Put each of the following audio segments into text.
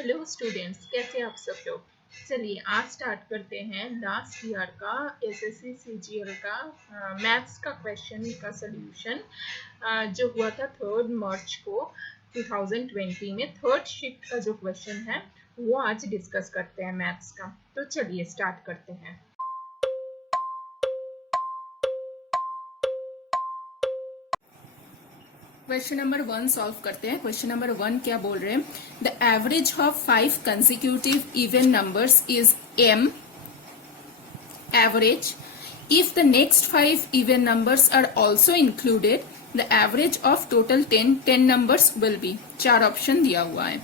Hello students, कैसे आप सब लोग। चलिए आज स्टार्ट करते हैं लास्ट ईयर का एसएससी सीजीएल का मैथ्स का क्वेश्चन का सॉल्यूशन जो हुआ था 3 मार्च को 2020 में। थर्ड शिफ्ट का जो क्वेश्चन है वो आज डिस्कस करते हैं मैथ्स का। तो चलिए स्टार्ट करते हैं। क्वेश्चन नंबर 1 सॉल्व करते हैं। क्वेश्चन नंबर 1 क्या बोल रहे हैं? The average of 5 consecutive even numbers is m average if the next 5 even numbers are also included the average of total 10 numbers will be. 4 option दिया हुआ है।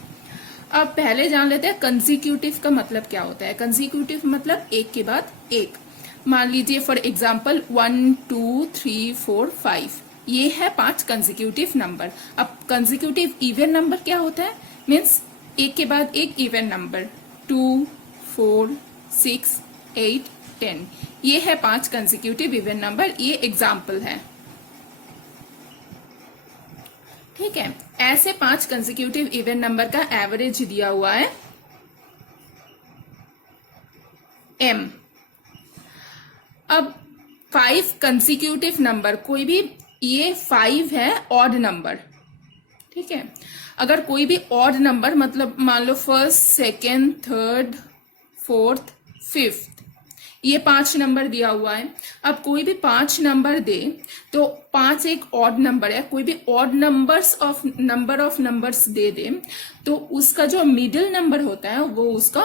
अब पहले जान लेते हैं कंसेक्यूटिव का मतलब क्या होता है। कंसेक्यूटिव मतलब एक के बाद एक। मान लीजिए फॉर एग्जाम्पल 1 2 3 4 5 ये है 5 कंसेक्यूटिव नंबर। अब कंसेक्यूटिव इवन नंबर क्या होता है? मीन्स एक के बाद एक इवन नंबर 2 4 6 8 10 ये है 5 कंसेक्यूटिव इवन नंबर। ये एग्जाम्पल है, ठीक है। ऐसे 5 कंसेक्यूटिव इवन नंबर का एवरेज दिया हुआ है m। अब 5 कंसेक्यूटिव नंबर, कोई भी ये 5 है ऑड नंबर, ठीक है। अगर कोई भी ऑड नंबर मतलब मान लो first second third fourth fifth ये 5 नंबर दिया हुआ है। अब कोई भी 5 नंबर दे तो 5 एक ऑड नंबर है। कोई भी odd number of numbers they तो उसका जो मिडिल नंबर होता है वो उसका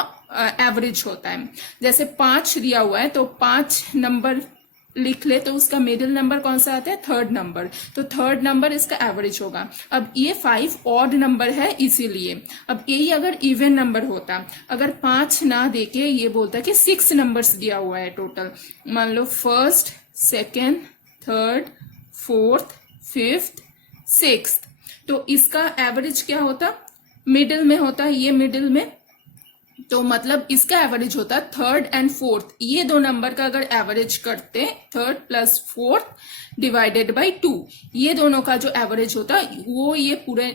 एवरेज होता है। जैसे 5 दिया हुआ है तो 5 नंबर लिख ले तो उसका मिडिल नंबर कौन सा आता है? Third number. तो थर्ड नंबर इसका एवरेज होगा। अब ये 5 ऑड नंबर है इसीलिए। अब यही अगर इवन नंबर होता, अगर 5 ना देके ये बोलता कि 6 नंबर्स दिया हुआ है टोटल, मान लो first second third fourth fifth sixth, तो इसका एवरेज क्या होता? मिडिल में होता। ये मिडिल में तो मतलब इसका एवरेज होता थर्ड एंड फोर्थ, ये दो नंबर का अगर एवरेज करते third plus fourth divided by 2, ये दोनों का जो एवरेज होता वो ये पूरे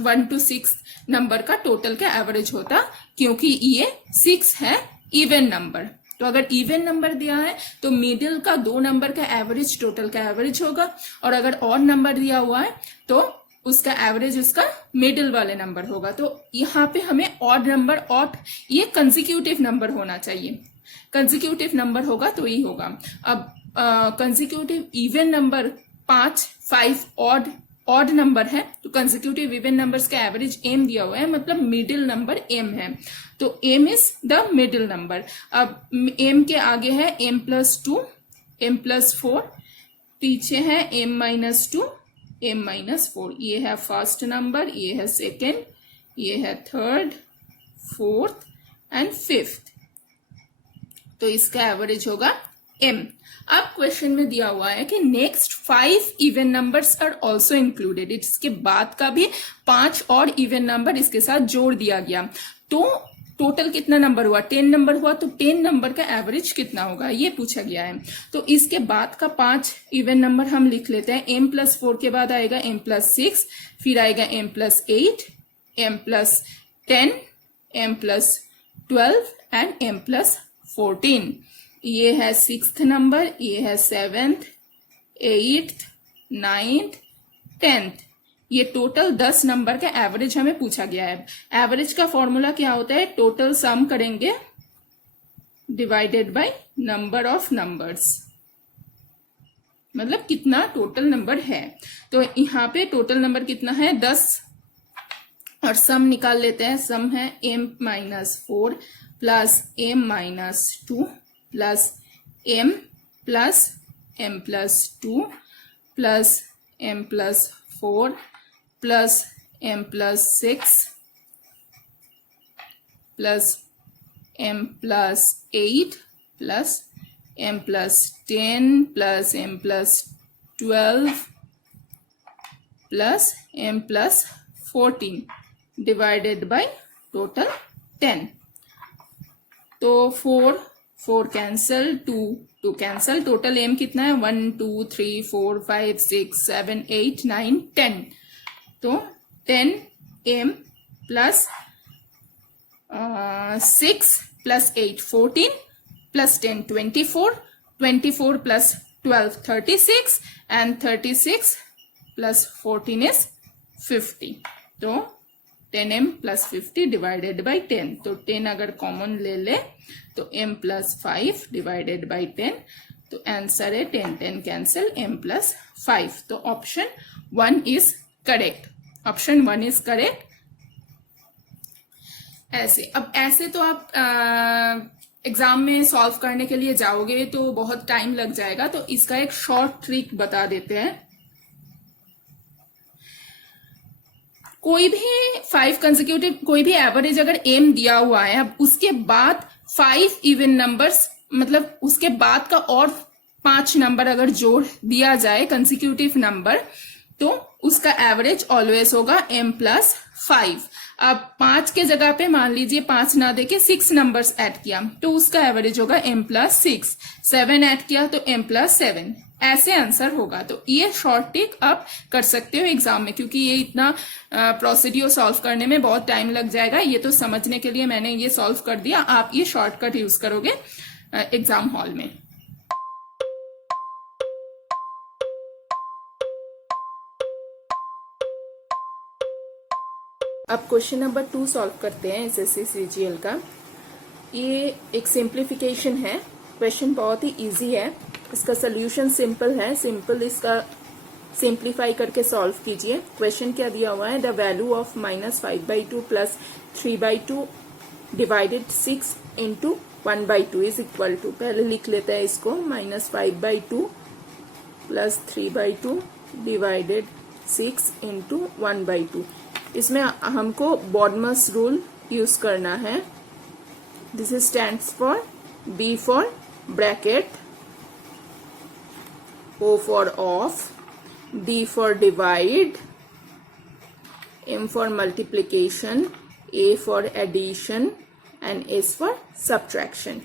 1 to 6 नंबर का टोटल का एवरेज होता, क्योंकि ये 6 है इवन नंबर। तो अगर इवन नंबर दिया है तो मिडिल का 2 नंबर का एवरेज टोटल का एवरेज होगा, और अगर ऑड नंबर दिया हुआ है तो उसका एवरेज उसका मिडिल वाले नंबर होगा। तो यहाँ पे हमें ऑड नंबर, ऑड ये कंसेक्यूटिव नंबर होना चाहिए। कंसेक्यूटिव नंबर होगा तो ये होगा। अब consecutive even number 5 odd number है तो कंसेक्यूटिव इवन नंबर्स का एवरेज m दिया हुआ है, मतलब मिडिल नंबर m है। तो m is the middle number. अब m के आगे है m+2 m+4, पीछे है m-2 m-4। ये है फर्स्ट नंबर, ये है सेकेंड, ये है थर्ड फोर्थ एंड फिफ्थ। तो इसका एवरेज होगा m। अब क्वेश्चन में दिया हुआ है कि next 5 even numbers are also included. इसके बाद का भी 5 और इवन नंबर इसके साथ जोड़ दिया गया तो टोटल कितना नंबर हुआ? 10 नंबर हुआ। तो 10 नंबर का एवरेज कितना होगा ये पूछा गया है। तो इसके बाद का 5 इवन नंबर हम लिख लेते हैं। m+4 के बाद आएगा m+6, फिर आएगा m+8, m+10, m+12 and m+14। ये है 6th नंबर, ये है 7th 8th 9th 10th। ये टोटल 10 नंबर का एवरेज हमें पूछा गया है। एवरेज का फॉर्मूला क्या होता है? टोटल सम करेंगे divided by number of numbers, मतलब कितना टोटल नंबर है। तो यहाँ पे टोटल नंबर कितना है? 10, और सम निकाल लेते हैं। सम है m-4 plus m-2 plus m plus m+2 plus m+4 plus m+6 plus m+8 plus m+10 plus m+12 plus m+14 divided by total 10। तो 4 कैंसल, 2 कैंसल, टोटल m कितना है? 1 2 3 4 5 6 7 8 9 10। तो 10m plus 6 plus 8 14 plus 10 24 24 plus 12 36 and 36 plus 14 is 50. तो 10m plus 50 divided by 10. तो 10 अगर common ले ले तो m plus 5 divided by 10. तो आंसर है 10 10 कैंसिल m plus 5. तो option 1 is correct. Option 1 is correct. ऐसे अब ऐसे तो आप एग्जाम में सॉल्व करने के लिए जाओगे तो बहुत टाइम लग जाएगा. तो इसका एक शॉर्ट ट्रिक बता देते हैं. कोई भी 5 कंसेक्यूटिव कोई भी एवरेज अगर एम दिया हुआ है, अब उसके बाद 5 इवन नंबर्स मतलब उसके बाद का और 5 नंबर अगर जोड़ दिया जाए कंसेक्यूटिव नंबर, तो उसका एवरेज ऑलवेज होगा m प्लस 5. अब 5 के जगह पे मान लीजिए 5 ना देके 6 नंबर्स ऐड किया तो उसका एवरेज होगा m प्लस 6. 7 ऐड किया तो m प्लस 7. ऐसे आंसर होगा. तो ये शॉर्ट ट्रिक आप कर सकते हो एग्जाम में, क्योंकि ये इतना प्रोसीड्यूर सॉल्व करने में बहुत टाइम लग जाएगा. ये तो समझने के लिए मैंने ये सॉल्व कर दिया. आप ये शॉर्टकट यूज करोगे एग्जाम हॉल में. अब क्वेश्चन नंबर 2 सॉल्व करते हैं एसएससी सीजीएल का. ये एक सिंप्लीफिकेशन है. क्वेश्चन बहुत ही इजी है. इसका सोल्यूशन सिंपल है. सिंपल इसका सिंप्लीफाई करके सॉल्व कीजिए. क्वेश्चन क्या दिया हुआ है, the value of -5/2 plus 3/2 divided 6 into 1/2 is equal to. पहले लिख लेते हैं इसको. -5/2 प्लस 3/2 डिवाइडेड 6 इंटू 1/2. इसमें हमको बॉडमस रूल यूज करना है. This stands for B for bracket, O for of, D for divide, M for multiplication, A for addition and S for subtraction.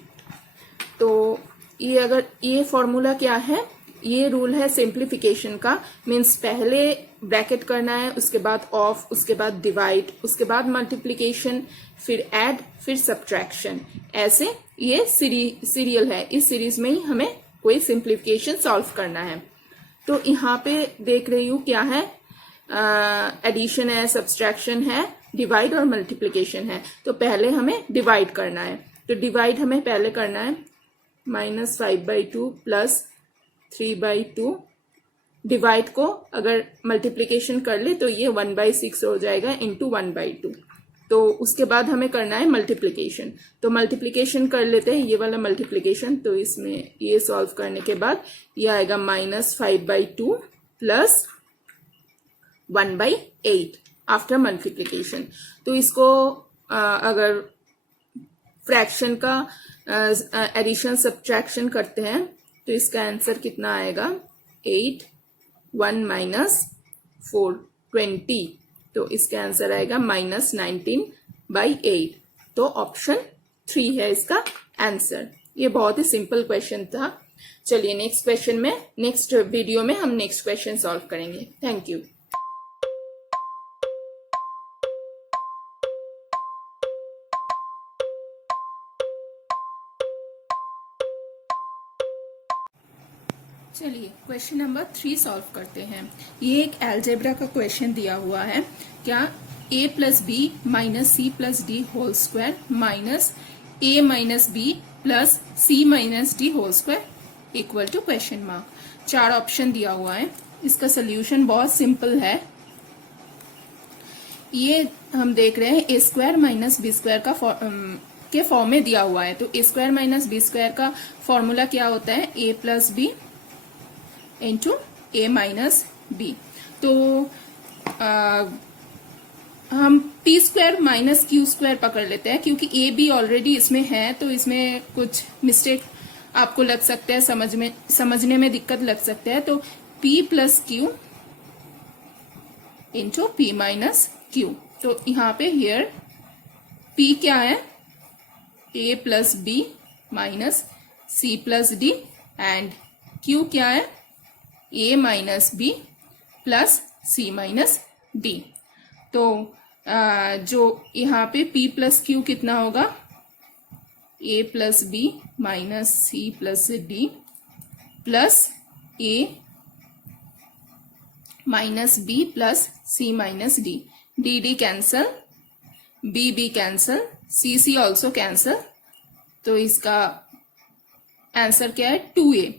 तो ये फॉर्मूला क्या है, ये रूल है सिंप्लीफिकेशन का. मीन्स पहले ब्रैकेट करना है, उसके बाद ऑफ, उसके बाद डिवाइड, उसके बाद मल्टीप्लिकेशन, फिर ऐड, फिर सब्ट्रैक्शन. ऐसे ये सीरियल है. इस सीरीज में ही हमें कोई सिंप्लीफिकेशन सॉल्व करना है. तो यहाँ पे देख रही हूँ क्या है, एडिशन है, सब्ट्रैक्शन है, डिवाइड और मल्टीप्लिकेशन है. तो पहले हमें डिवाइड करना है. तो डिवाइड हमें पहले करना है. -5/2 प्लस 3/2. डिवाइड को अगर मल्टीप्लिकेशन कर ले तो ये 1/6 हो जाएगा इंटू 1/2. तो उसके बाद हमें करना है मल्टीप्लिकेशन. तो मल्टीप्लिकेशन कर लेते हैं, ये वाला मल्टीप्लिकेशन. तो इसमें ये सॉल्व करने के बाद ये आएगा -5/2 प्लस 1/8 आफ्टर मल्टीप्लिकेशन. तो इसको अगर फ्रैक्शन का एडिशन सब्ट्रैक्शन करते हैं तो इसका आंसर कितना आएगा, 8 1 -4 20. तो इसका आंसर आएगा -19/8. तो ऑप्शन 3 है इसका आंसर. ये बहुत ही सिंपल क्वेश्चन था. चलिए नेक्स्ट क्वेश्चन में, नेक्स्ट वीडियो में हम नेक्स्ट क्वेश्चन सॉल्व करेंगे. Thank you. चलिए क्वेश्चन नंबर 3 सॉल्व करते हैं. ये एक अलजेब्रा का क्वेश्चन दिया हुआ है. क्या a plus b minus c plus d whole square minus a minus b plus c minus d whole square equal to question mark. 4 option दिया हुआ है. इसका सोल्यूशन बहुत सिंपल है. ये हम देख रहे हैं a square minus b square का के फॉर्म में दिया हुआ है. तो a square minus b square का फॉर्मूला क्या होता है, a plus b into a minus b. तो हम p square minus q square पकड़ लेते हैं, क्योंकि a b ऑलरेडी इसमें है. तो इसमें कुछ मिस्टेक आपको लग सकते हैं, समझने में दिक्कत लग सकता है. तो p plus q into p minus q. तो यहाँ पे हियर p क्या है, a plus b minus c plus d and q क्या है, a minus b plus c minus d. तो जो यहाँ पे p प्लस क्यू कितना होगा, a plus b minus c plus d plus a minus b plus c minus d, d d cancel, b b cancel, c c also cancel, तो इसका answer क्या है 2a।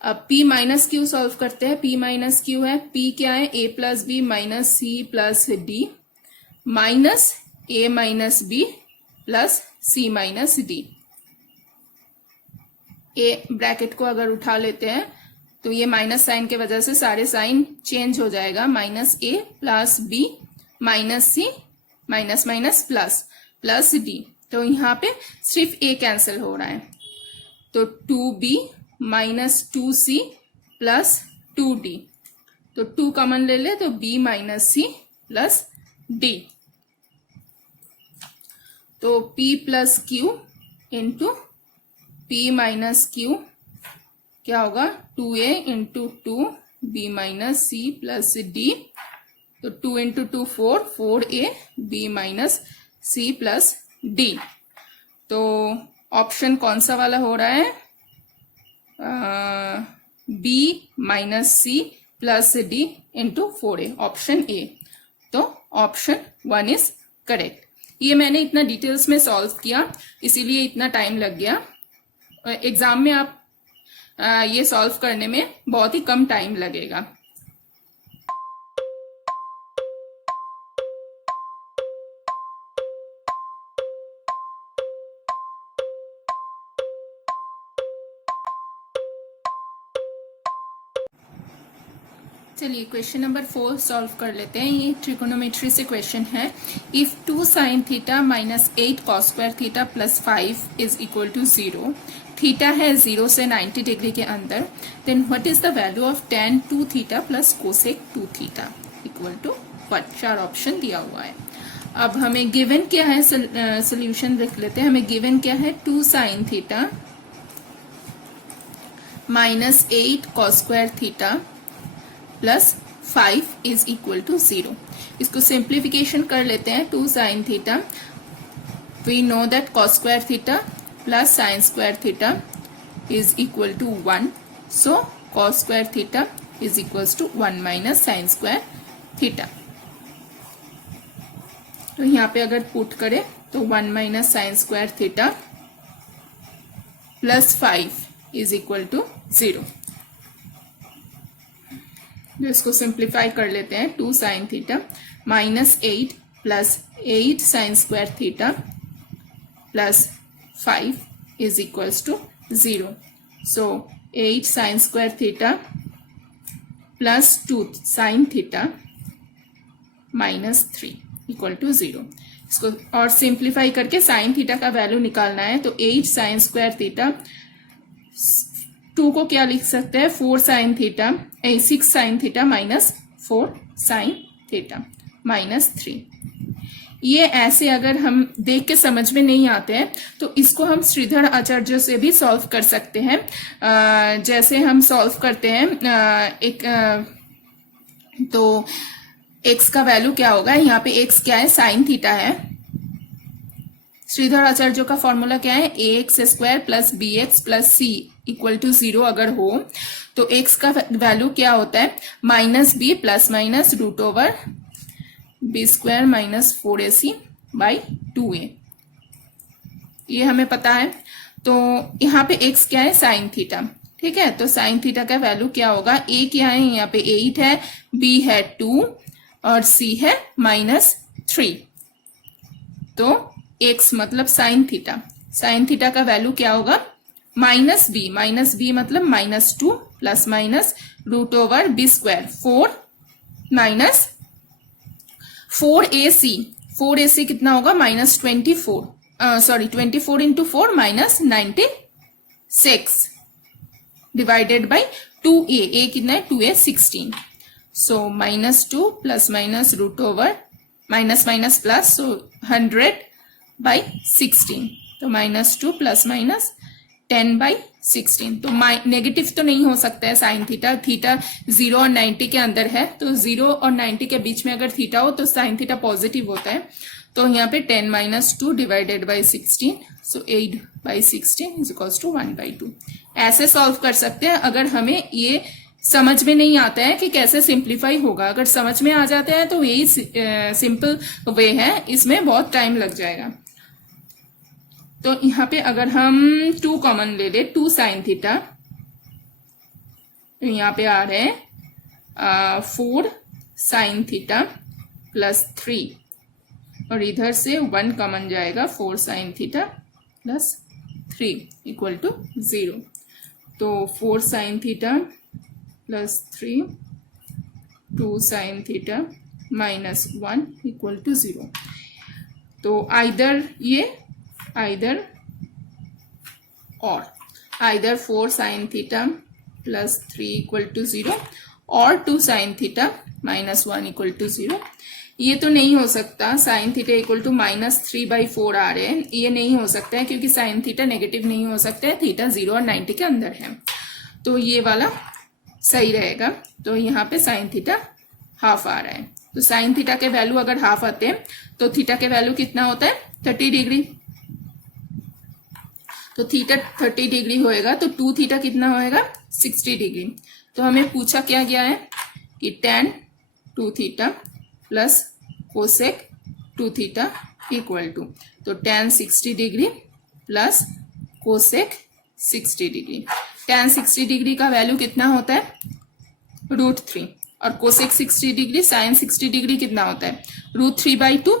अब p माइनस क्यू सॉल्व करते हैं, p minus q है, p क्या है a plus b minus c plus d minus a minus b plus c minus d. a bracket को अगर उठा लेते हैं तो ये माइनस साइन के वजह से सारे साइन चेंज हो जाएगा, minus a plus b minus c minus minus plus plus d, तो यहाँ पे सिर्फ a कैंसिल हो रहा है, तो 2b minus 2c plus 2d, तो 2 कॉमन ले ले तो b minus c plus d, तो p plus q into p minus q क्या होगा 2a into 2b minus c plus d, तो 2 into 2 4, 4a b minus c plus d, तो option कौन सा वाला हो रहा है, b minus c plus d into 4a, option a, तो ऑप्शन 1 इज करेक्ट। ये मैंने इतना डिटेल्स में सॉल्व किया इसीलिए इतना टाइम लग गया, एग्जाम में आप ये सॉल्व करने में बहुत ही कम टाइम लगेगा। चलिए क्वेश्चन नंबर 4 सॉल्व कर लेते हैं। ये ट्रिकोनोमेट्री से क्वेश्चन है, if 2 sine theta minus 8 cos square theta plus 5 is equal to 0, theta है 0 से 90 डिग्री के अंदर, then what is the value of tan 2 theta plus cosec 2 theta equal to what, 4 option दिया हुआ है। अब हमें गिवन क्या है, सोल्यूशन लिख लेते हैं। हमें गिवन क्या है, 2 sine theta minus 8 cos square theta plus 5 is equal to 0। इसको सिंप्लीफिकेशन कर लेते हैं। 2 sine theta, we know that cos square theta plus sine square theta is equal to 1, so cos square theta is equal to 1 minus sine square theta. तो यहाँ पे अगर put करें तो 1 minus sine square theta plus 5 is equal to 0। इसको simplify कर लेते हैं। 2 sine theta minus 8 plus 8 sine square theta plus 5 is equals to 0, so 8 sine square theta plus 2 sine theta minus 3 equal to 0। इसको और simplify करके sign theta का value निकालना है, तो 8 साइन स्क्वायर थीटा, 2 को क्या लिख सकते हैं, 4 sine theta, 6 sign theta minus 4 sine theta minus 3। ये ऐसे अगर हम देख के समझ में नहीं आते हैं तो इसको हम श्रीधर आचार्य से भी सॉल्व कर सकते हैं। जैसे हम सॉल्व करते हैं तो x का वैल्यू क्या होगा, यहाँ पे x क्या है, साइन थीटा है। श्रीधर आचार्य का फॉर्मूला क्या है, ax square plus bx plus c equal to 0 अगर हो तो x का वैल्यू क्या होता है, minus b plus minus root over b square minus 4ac by 2a, ये हमें पता है। तो यहाँ पे x क्या है, साइन थीटा, ठीक है। तो साइन थीटा का वैल्यू क्या होगा, a क्या है, यहाँ पे 8 है, b है 2 और c है माइनस 3, तो x मतलब साइन थीटा, साइन थीटा का वैल्यू क्या होगा, माइनस b मतलब minus 2 plus minus root over b square 4 minus 4ac कितना होगा, minus 24, sorry 24 into 4 minus 96 divided by 2a, a कितना है 2a 16, so minus 2 plus minus root over minus minus plus, so 100 by 16, तो minus 2 plus minus 10/16। तो negative तो नहीं हो सकता है साइन थीटा, थीटा 0 और 90 के अंदर है, तो 0 और 90 के बीच में अगर थीटा हो तो साइन थीटा पॉजिटिव होता है। तो यहाँ पे 10 - 2 divided by 16, so 8/16 is equal to 1/2। ऐसे सॉल्व कर सकते हैं अगर हमें ये समझ में नहीं आता है कि कैसे सिंप्लीफाई होगा। अगर समझ में आ जाता है तो यही सिंपल वे है, इसमें बहुत टाइम लग जाएगा। तो यहाँ पे अगर हम 2 कॉमन ले ले, 2 साइन थीटा, तो यहाँ पे आ रहे हैं 4 साइन थीटा प्लस 3, और इधर से 1 कॉमन जाएगा, 4 sine theta plus 3 equal to 0। तो 4 sine theta plus 3, 2 sine theta minus 1 equal to 0। तो either 4 sine theta plus 3 equal to 0 और 2 sine theta minus 1 equal to 0। ये तो नहीं हो सकता, साइन थीटा इक्वल टू -3/4 आ रहे हैं, ये नहीं हो सकता है क्योंकि साइन थीटा नेगेटिव नहीं हो सकता है, थीटा 0 और 90 के अंदर है। तो ये वाला सही रहेगा। तो यहाँ पे साइन थीटा हाफ आ रहा है। तो साइन थीटा के वैल्यू अगर हाफ आते हैं तो थीटा के वैल्यू कितना होता है, 30 डिग्री। तो थीटा 30 डिग्री होएगा, तो 2 थीटा कितना होएगा, 60 डिग्री। तो हमें पूछा क्या गया है कि tan 2 theta plus cosec 2 theta equal to, तो tan 60 degree plus cosec 60 degree. tan 60 degree का वैल्यू कितना होता है, √3, और कोसेक 60 डिग्री साइन 60 डिग्री कितना होता है, √3/2।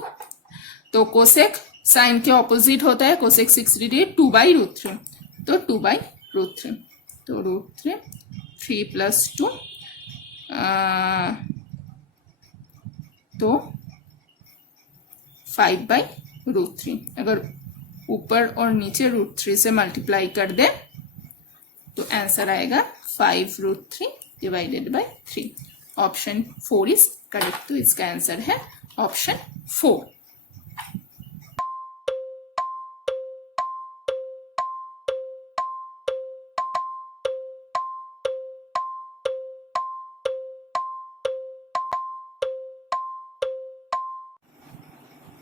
तो कोसेक साइन के ऑपोजिट होता है, कोसेक 60 डिग्री 2/√3, तो 2/√3। तो √3, 3 + 2, तो 5/√3। अगर ऊपर और नीचे √3 से मल्टीप्लाई कर दे तो आंसर आएगा 5√3 divided by 3। Option 4 is correct. तो इसका आंसर है ऑप्शन 4।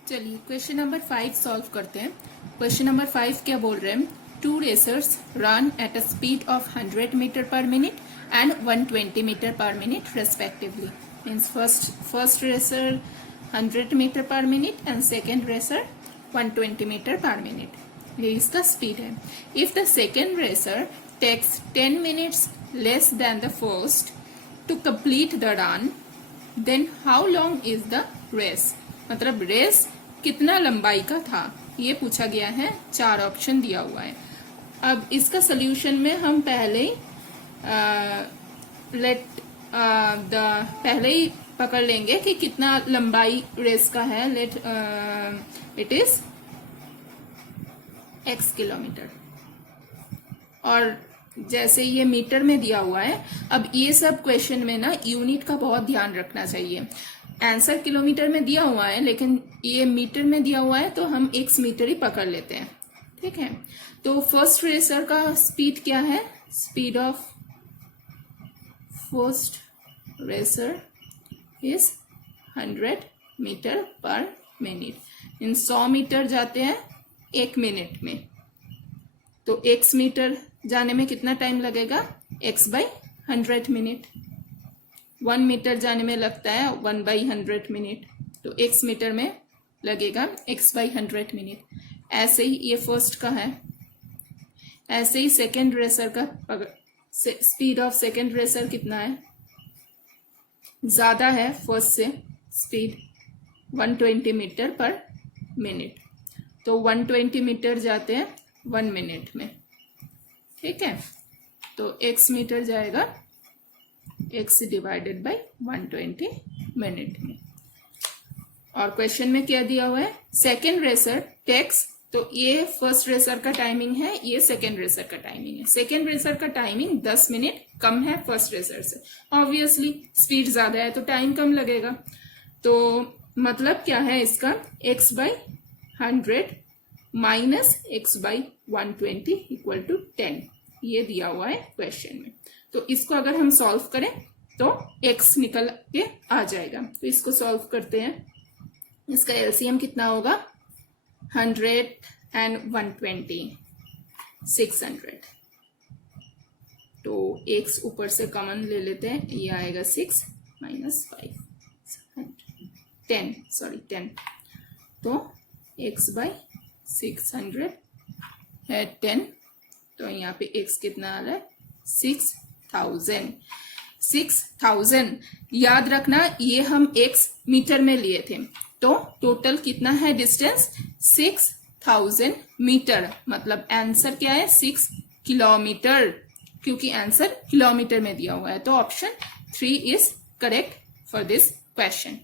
चलिए क्वेश्चन नंबर 5 सॉल्व करते हैं। क्वेश्चन नंबर 5 क्या बोल रहे हैं, 2 racers run at a speed of 100 meter per minute and 120 meter per minute respectively. Means first racer 100 meter per minute and second racer 120 meter per minute. ये इसका speed है। If the second racer takes 10 minutes less than the first to complete the run, then how long is the race? मतलब race कितना लंबाई का था, ये पूछा गया है। 4 ऑप्शन दिया हुआ है। अब इसका सोल्यूशन में हम पहले ही पकड़ लेंगे कि कितना लंबाई रेस का है। Let it is x kilometre, और जैसे ये मीटर में दिया हुआ है। अब ये सब क्वेश्चन में ना यूनिट का बहुत ध्यान रखना चाहिए। आंसर किलोमीटर में दिया हुआ है लेकिन ये मीटर में दिया हुआ है, तो हम x मीटर ही पकड़ लेते हैं, ठीक है। तो फर्स्ट रेसर का स्पीड क्या है, speed of first racer is 100 metre per minute. इन 100 मीटर जाते हैं 1 मिनट में, तो x मीटर जाने में कितना टाइम लगेगा, x/100 मिनट। 1 मीटर जाने में लगता है 1/100 मिनट, तो x मीटर में लगेगा x/100 मिनट। ऐसे ही ये फर्स्ट का है, ऐसे ही सेकेंड रेसर का स्पीड ऑफ सेकेंड रेसर कितना है, ज्यादा है फर्स्ट से स्पीड, 120 मीटर पर मिनट। तो 120 मीटर जाते हैं 1 मिनट में, ठीक है। तो x मीटर जाएगा x डिवाइडेड बाई 120 मिनट में। और क्वेश्चन में क्या दिया हुआ है, सेकेंड रेसर टेक्स, तो ये फर्स्ट रेसर का टाइमिंग है, ये सेकेंड रेसर का टाइमिंग है। सेकेंड रेसर का टाइमिंग 10 मिनट कम है फर्स्ट रेसर से। ऑब्वियसली स्पीड ज्यादा है तो टाइम कम लगेगा। तो मतलब क्या है इसका, x/100 minus x by 120 equal to 10, ये दिया हुआ है क्वेश्चन में। तो इसको अगर हम सॉल्व करें तो x निकल के आ जाएगा। तो इसको सॉल्व करते हैं। इसका एलसीएम कितना होगा, 100 and 120, 600। तो x ऊपर से कॉमन ले लेते हैं, ये आएगा 6 माइनस 5 10। तो x बाई 600 है 10। तो यहाँ पे x कितना आ रहा है, 6000। याद रखना ये हम x मीटर में लिए थे, तो टोटल कितना है डिस्टेंस, 6000 मीटर। मतलब आंसर क्या है, 6 किलोमीटर, क्योंकि आंसर किलोमीटर में दिया हुआ है। तो option 3 is correct for this question.